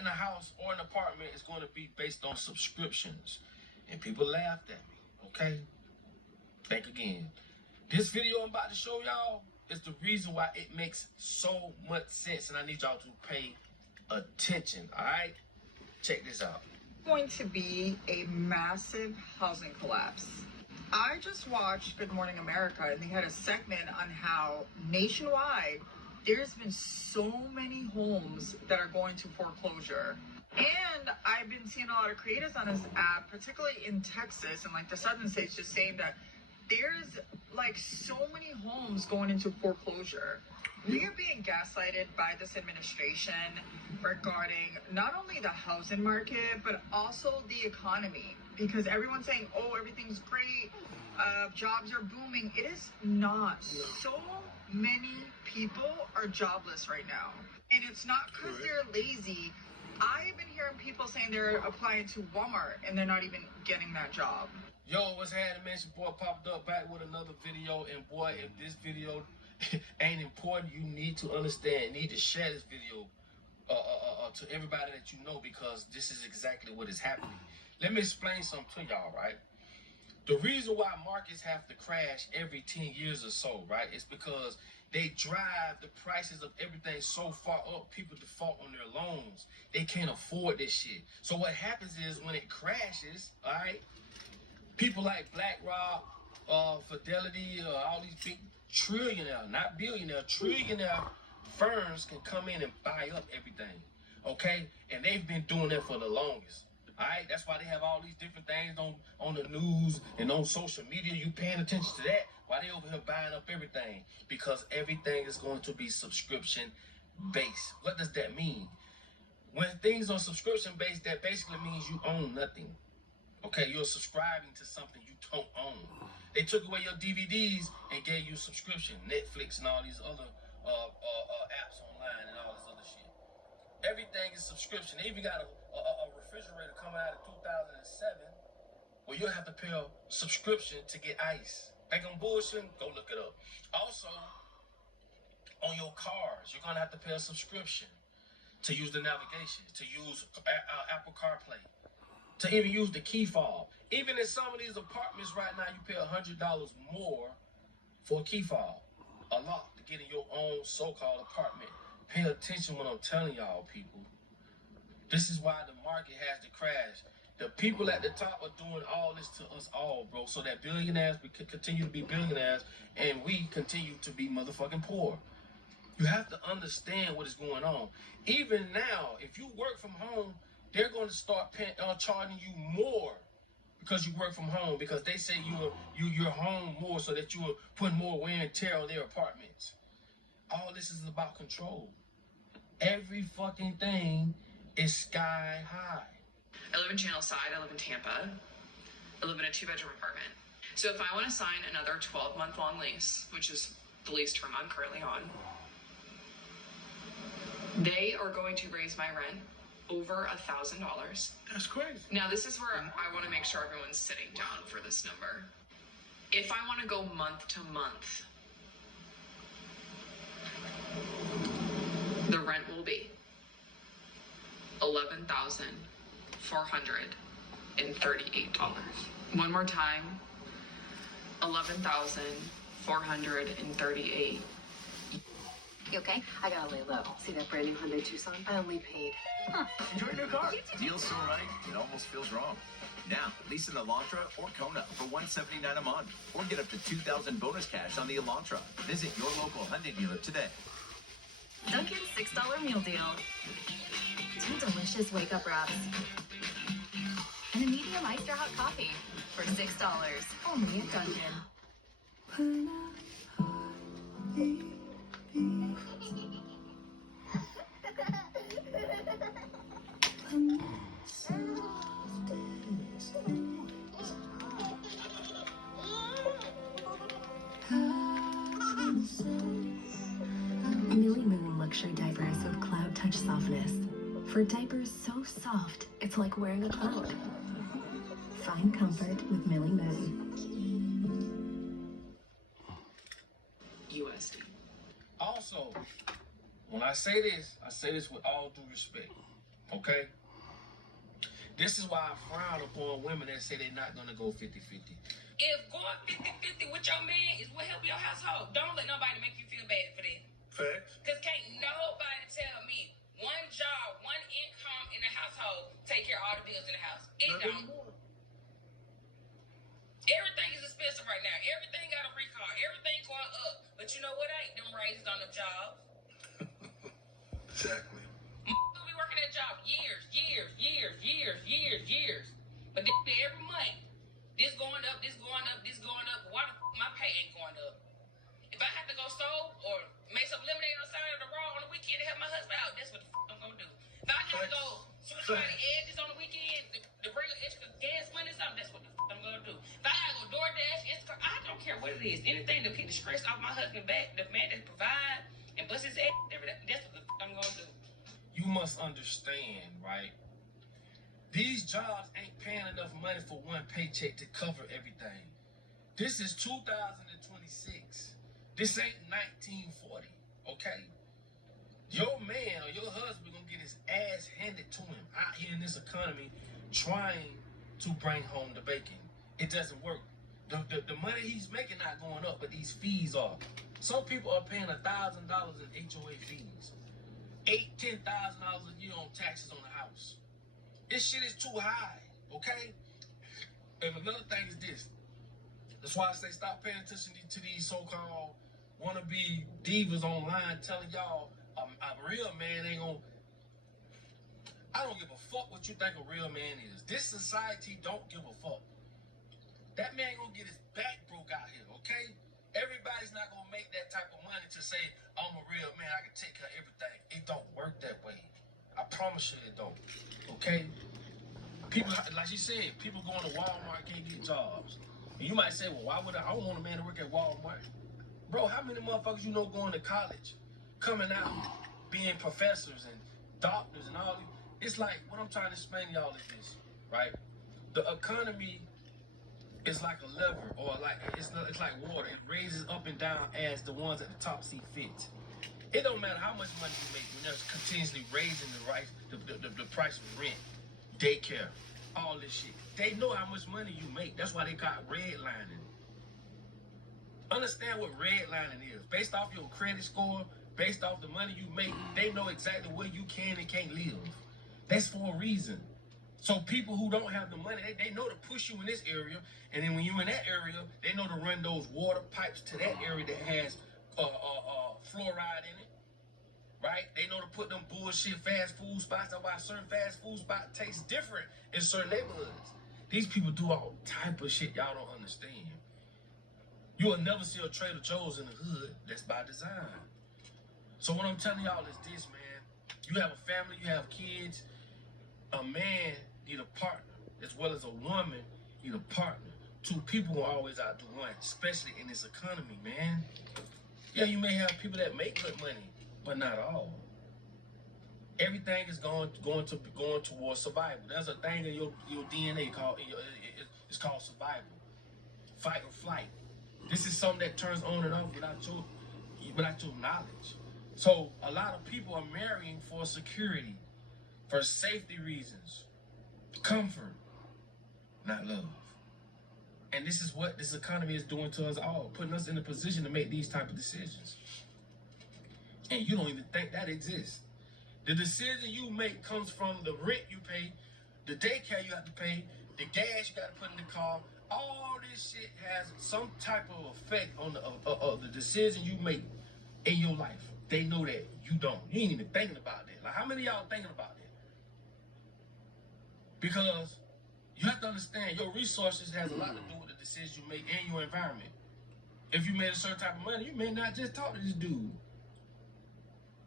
renting a house or an apartment is going to be based on subscriptions. And people laughed at me, okay? Think again. This video I'm about to show y'all is the reason why it makes so much sense, and I need y'all to pay attention, all right? Check this out. Going to be a massive housing collapse. I just watched Good Morning America, and they had a segment on how nationwide there's been so many homes that are going to foreclosure. And I've been seeing a lot of creators on this app, particularly in Texas and like the southern states, just saying that there's like so many homes going into foreclosure. We are being gaslighted by this administration regarding not only the housing market, but also the economy. Because everyone's saying, oh, everything's great, jobs are booming. It is not. So many people are jobless right now. And it's not because they're lazy. I've been hearing people saying they're applying to Walmart and they're not even getting that job. Yo, what's happening, man? Your boy popped up back with another video. And boy, if this video ain't important, you need to understand, need to share this video to everybody that you know, because this is exactly what is happening. Let me explain something to y'all, right? The reason why markets have to crash every 10 years or so, right, is because they drive the prices of everything so far up, people default on their loans. They can't afford this shit. So what happens is when it crashes, all right, people like BlackRock, Fidelity, all these big trillionaire, not billionaire, trillionaire firms can come in and buy up everything, okay? And they've been doing that for the longest. All right, that's why they have all these different things on the news and on social media. You paying attention to that? Why they over here buying up everything? Because everything is going to be subscription based. What does that mean? When things are subscription based, that basically means you own nothing. Okay, you're subscribing to something you don't own. They took away your DVDs and gave you subscription, Netflix and all these other apps online and all this other shit. Everything is subscription. They even got a refrigerator coming out of 2007 where you'll have to pay a subscription to get ice. Think I'm bullshitting? Go look it up. Also, on your cars, you're going to have to pay a subscription to use the navigation, to use Apple CarPlay, to even use the key fob. Even in some of these apartments right now, you pay $100 more for a key fob. A lot to get in your own so-called apartment. Pay attention when I'm telling y'all, people. This is why the market has to crash. The people at the top are doing all this to us all, bro, so that billionaires can continue to be billionaires and we continue to be motherfucking poor. You have to understand what is going on. Even now, if you work from home, they're going to start charging you more because you work from home, because they say you're home more, so that you're putting more wear and tear on their apartments. All this is about control. Every fucking thing is sky high. I live in Channel Side. I live in Tampa. I live in a 2-bedroom apartment. So if I want to sign another 12-month long lease, which is the lease term I'm currently on, they are going to raise my rent over $1,000. That's crazy. Now, this is where I want to make sure everyone's sitting down for this number. If I want to go month to month, the rent will be $11,438. One more time, $11,438. You okay? I gotta lay low. See that brand new Hyundai Tucson? I only paid. Enjoy your new car. Deal's so right, it almost feels wrong. Now, lease an Elantra or Kona for $179 a month, or get up to $2,000 bonus cash on the Elantra. Visit your local Hyundai dealer today. Dunkin' $6 meal deal. 2 delicious wake-up wraps. And a medium iced or hot coffee for $6. Only at Dunkin'. Millie Moon luxury diapers with cloud touch softness. For diapers so soft, it's like wearing a cloud. Find comfort with Millie Moon. USD. Also, when I say this with all due respect. Okay? This is why I frown upon women that say they're not gonna go 50-50. If going 50-50 with your man is what help your household, don't let nobody make you feel bad for that. Facts. Because can't nobody tell me one job, one income in the household take care of all the bills in the house. It Not don't. anymore. Everything is expensive right now. Everything got a recall. Everything going up. But you know what? Ain't them raises on them jobs. Exactly. We'll be working that job years. But then every month, this going up. Why the fuck my pay ain't going up? If I have to go stove or make some lemonade on the side of the road on the weekend to help my husband out, that's what the fuck I'm gonna do. If I gotta go switch my edges on the weekend to bring an extra gas money or something, that's what the fuck I'm gonna do. If I gotta go DoorDash, I don't care what it is. Anything to keep the stress off my husband back, the man that provide and bust his ass, that's what the fuck I'm gonna do. You must understand, right? These jobs ain't paying enough money for one paycheck to cover everything. This is 2026. This ain't 1940, okay? Your man or your husband gonna get his ass handed to him out here in this economy trying to bring home the bacon. It doesn't work. The money he's making not going up, but these fees are. Some people are paying $1,000 in HOA fees. $10,000 a year on taxes on the house. This shit is too high, okay? And another thing is this. That's why I say stop paying attention to these so-called wannabe divas online telling y'all a real man ain't gonna... I don't give a fuck what you think a real man is. This society don't give a fuck. That man gonna get his back broke out here, okay? Everybody's not gonna make that type of money to say, I'm a real man, I can take care of everything. It don't work that way. I promise you it don't, okay? People, like she said, people going to Walmart can't get jobs. And you might say, well, why would I don't want a man to work at Walmart. Bro, how many motherfuckers you know going to college, coming out, being professors and doctors and all this? It's like, what I'm trying to explain to y'all is this, right? The economy is like a lever, or like it's like water. It raises up and down as the ones at the top see fit. It don't matter how much money you make when they're continuously raising the price of rent, daycare, all this shit. They know how much money you make. That's why they got redlining. Understand what redlining is. Based off your credit score, based off the money you make, they know exactly where you can and can't live. That's for a reason. So people who don't have the money, they know to push you in this area, and then when you're in that area, they know to run those water pipes to that area that has fluoride in it, right? They know to put them bullshit fast food spots. That's why certain fast food spots taste different in certain neighborhoods. These people do all type of shit y'all don't understand. You will never see a Trader Joe's in the hood. That's by design. So what I'm telling y'all is this, man. You have a family, you have kids. A man need a partner, as well as a woman need a partner. Two people will always outdo one, especially in this economy, man. Yeah, you may have people that make good money, but not all. Everything is going towards survival. There's a thing in your DNA called it's called survival, fight or flight. This is something that turns on and off without your knowledge. So a lot of people are marrying for security, for safety reasons, comfort, not love. And this is what this economy is doing to us all, putting us in a position to make these type of decisions. And you don't even think that exists. The decision you make comes from the rent you pay, the daycare you have to pay, the gas you got to put in the car. All this shit has some type of effect on the decision you make in your life. They know that you don't. You ain't even thinking about that. Like, how many of y'all thinking about that? Because you have to understand your resources has a lot to do with the decisions you make and your environment. If you made a certain type of money, you may not just talk to this dude.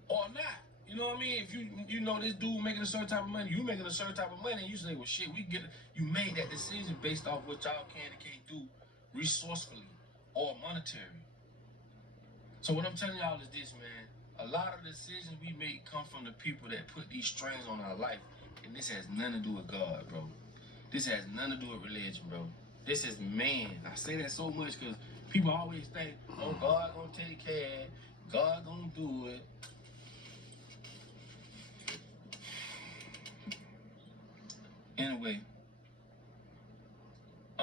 Or not. You know what I mean? If you know this dude making a certain type of money, you making a certain type of money, and you say, well, shit, you made that decision based off what y'all can and can't do resourcefully or monetary. So what I'm telling y'all is this, man. A lot of the decisions we make come from the people that put these strains on our life, and this has nothing to do with God, bro. This has nothing to do with religion, bro. This is man. I say that so much because people always think, oh, God gonna take care, God gonna do it.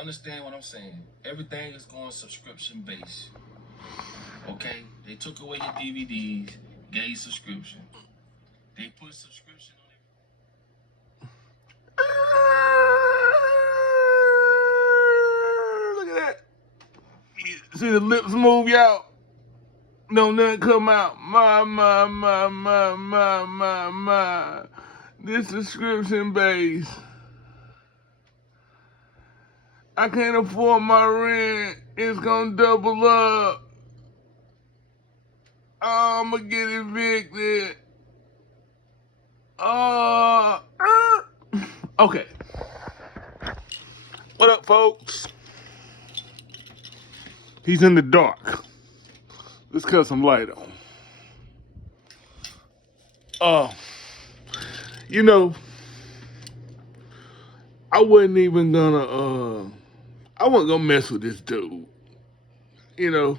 understand what I'm saying. Everything is going subscription based. Okay? They took away your DVDs, gave subscription. They put subscription on it. Look at that. You see the lips move, y'all? No, nothing come out. My. This subscription base. I can't afford my rent. It's gonna double up. Oh, I'm gonna get evicted. Okay. What up, folks? He's in the dark. Let's cut some light on. You know, I wasn't gonna mess with this dude. You know,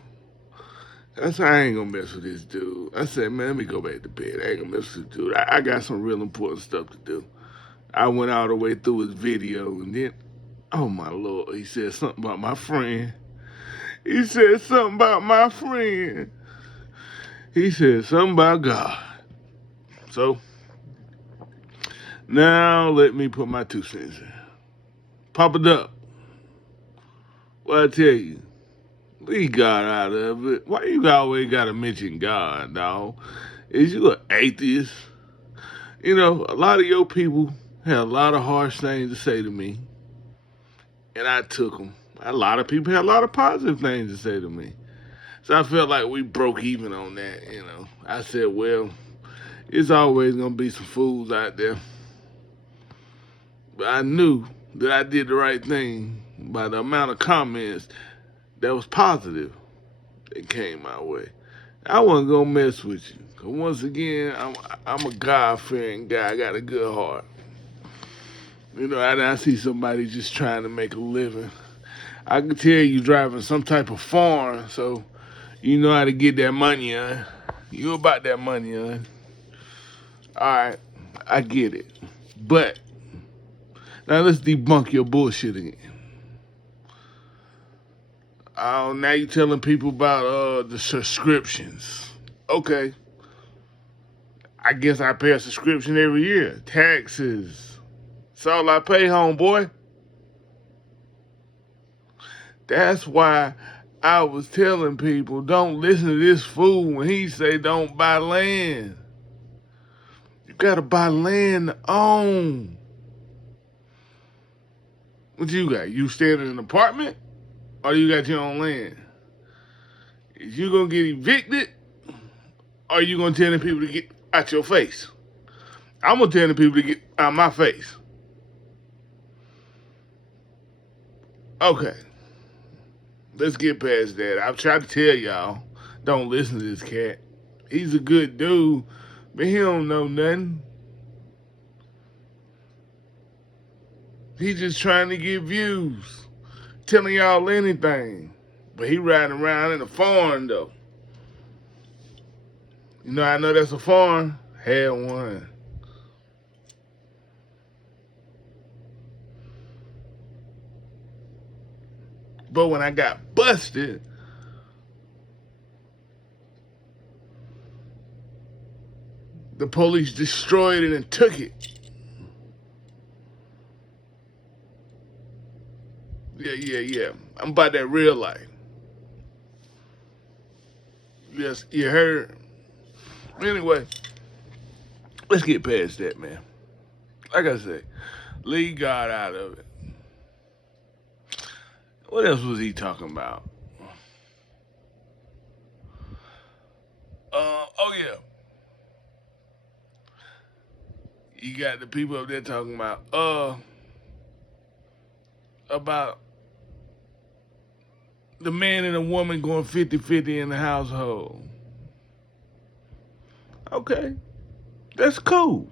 I said, I ain't gonna mess with this dude. I said, man, let me go back to bed. I ain't gonna mess with this dude. I got some real important stuff to do. I went all the way through his video, and then, oh my Lord, he said something about my friend. He said something about my friend. He said something about God. So, now let me put my 2 cents in. Pop it up. What I tell you, leave God out of it. Why you always gotta mention God, dog? Is you an atheist? You know, a lot of your people had a lot of harsh things to say to me, and I took them. A lot of people had a lot of positive things to say to me. So I felt like we broke even on that, you know. I said, well, it's always going to be some fools out there. But I knew that I did the right thing by the amount of comments that was positive that came my way. I wasn't going to mess with you. Because once again, I'm a God-fearing guy. I got a good heart. You know, I see somebody just trying to make a living. I can tell you driving some type of farm, so you know how to get that money, huh? You about that money, huh? Alright, I get it. But, now let's debunk your bullshit again. Now you telling people about the subscriptions. Okay. I guess I pay a subscription every year. Taxes. That's all I pay, homeboy. That's why I was telling people, don't listen to this fool when he say don't buy land. You gotta buy land to own. What you got? You stay in an apartment? Or you got your own land? Is you gonna get evicted? Or you gonna tell the people to get out your face? I'm gonna tell the people to get out my face. Okay. Let's get past that. I've tried to tell y'all, don't listen to this cat. He's a good dude, but he don't know nothing. He's just trying to get views, telling y'all anything. But he riding around in a farm, though. You know, I know that's a farm. Had one. But when I got busted, the police destroyed it and took it. Yeah. I'm about that real life. Yes, you heard. Anyway, let's get past that, man. Like I say, leave God out of it. What else was he talking about? Oh yeah. You got the people up there talking about the man and the woman going 50-50 in the household. Okay. That's cool.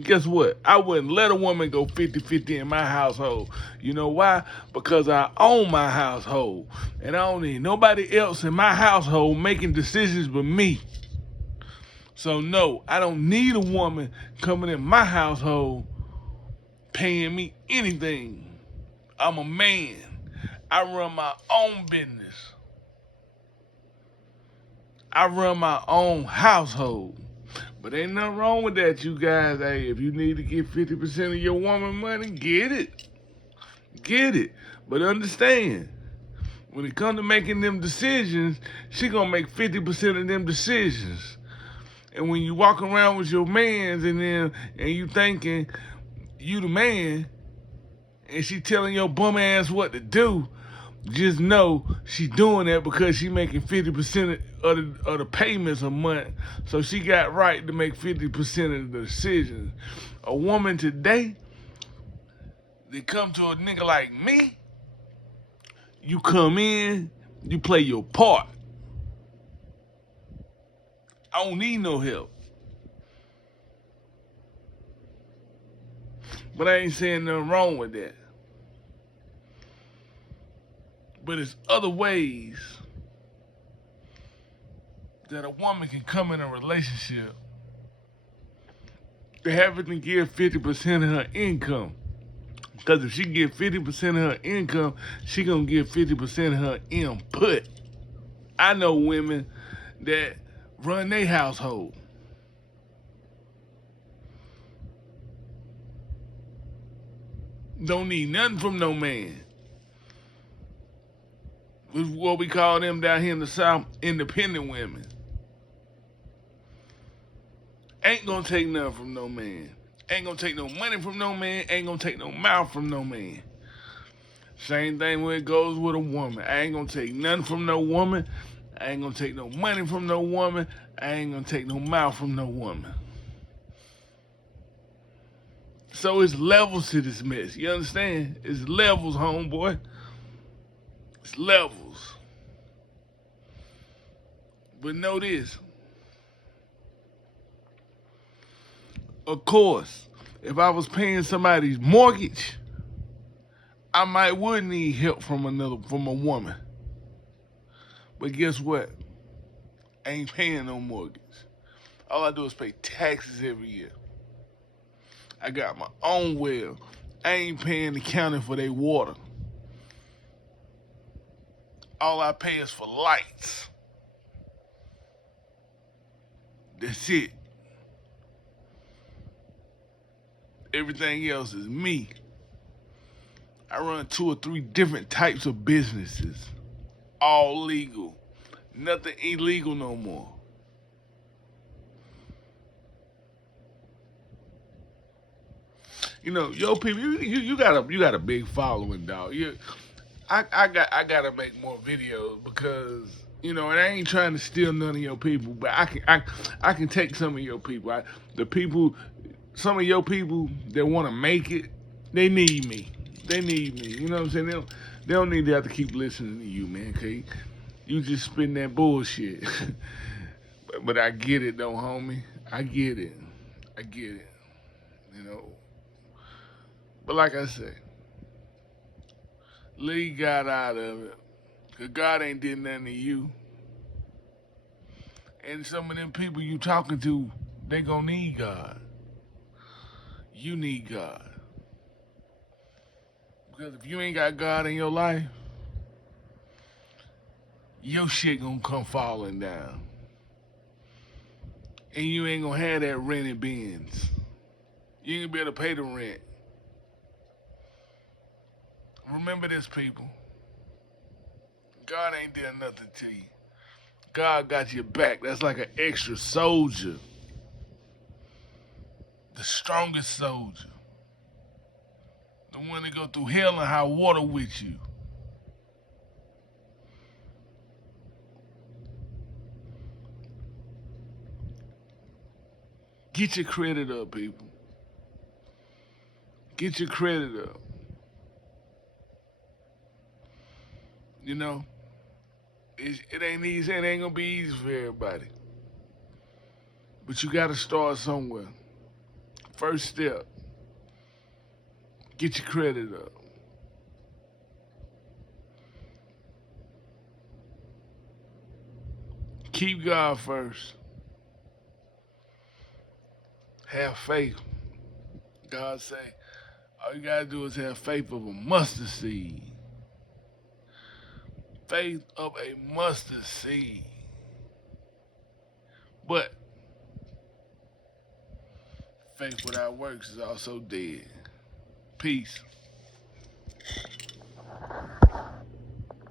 Guess what? I wouldn't let a woman go 50-50 in my household. You know why? Because I own my household. And I don't need nobody else in my household making decisions but me. So no, I don't need a woman coming in my household paying me anything. I'm a man. I run my own business. I run my own household. But ain't nothing wrong with that, you guys. Hey, if you need to get 50% of your woman money, get it. Get it. But understand, when it comes to making them decisions, she gonna make 50% of them decisions. And when you walk around with your mans and you thinking you the man, and she telling your bum ass what to do, just know she doing that because she making 50% of the payments a month. So she got right to make 50% of the decisions. A woman today, they come to a nigga like me, you come in, you play your part. I don't need no help. But I ain't saying nothing wrong with that. But it's other ways that a woman can come in a relationship to having to give 50% of her income. Because if she give 50% of her income, she gonna give 50% of her input. I know women that run their household. Don't need nothing from no man. What we call them down here in the South, independent women. Ain't gonna take nothing from no man. Ain't gonna take no money from no man. Ain't gonna take no mouth from no man. Same thing when it goes with a woman. I ain't gonna take nothing from no woman. I ain't gonna take no money from no woman. I ain't gonna take no mouth from no woman. So it's levels to this mess. You understand? It's levels, homeboy. It's levels. But know this. Of course, if I was paying somebody's mortgage, I would need help from a woman. But guess what? I ain't paying no mortgage. All I do is pay taxes every year. I got my own well. I ain't paying the county for their water. All I pay is for lights. That's it. Everything else is me. I run 2 or 3 different types of businesses. All legal. Nothing illegal no more. You know, yo people, you got a big following, dog. I gotta make more videos because, you know, and I ain't trying to steal none of your people, but I can take some of your people. Some of your people that want to make it, they need me. They need me. You know what I'm saying? They don't need to have to keep listening to you, man. Okay, you just spitting that bullshit. but I get it, though, homie. I get it. I get it. You know. But like I say, leave God out of it. Because God ain't did nothing to you. And some of them people you talking to, they gonna need God. You need God. Because if you ain't got God in your life, your shit gonna come falling down. And you ain't gonna have that rented Benz. You ain't gonna be able to pay the rent. Remember this, people. God ain't done nothing to you. God got your back. That's like an extra soldier. The strongest soldier. The one that go through hell and high water with you. Get your credit up, people. Get your credit up. You know, it ain't easy. It ain't gonna be easy for everybody. But you gotta start somewhere. First step, get your credit up. Keep God first. Have faith. God say, All you gotta do is have faith of a mustard seed. Faith of a mustard seed. But faith without works is also dead. Peace.